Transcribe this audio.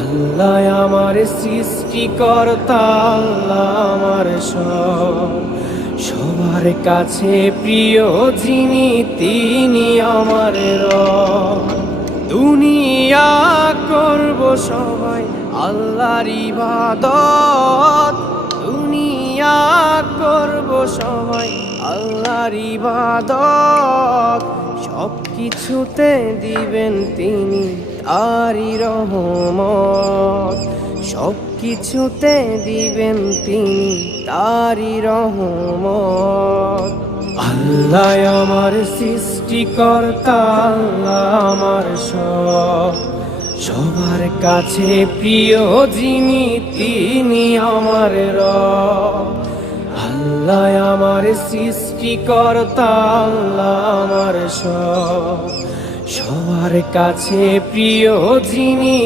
আল্লাহ আমার সৃষ্টিকর্তা, আল্লাহ আমার সবার কাছে প্রিয় যিনি, তিনি আমার রব। দুনিয়া করব সবাই আল্লাহর ইবাদত, দুনিয়া করব সবাই আল্লাহর ইবাদত। সব কিছুতে দিবেন তিনি তারই রহমত, সব কিছুতে দিবেন তিনি তারই রহমত। আল্লাহ আমার সৃষ্টিকর্তা, আল্লাহ আমার সবার কাছে প্রিয় যিনি, তিনি আমার রব। আল্লাহ আমার সৃষ্টিকর্তা, আল্লাহ আমার সবার কাছে প্রিয় যিনি।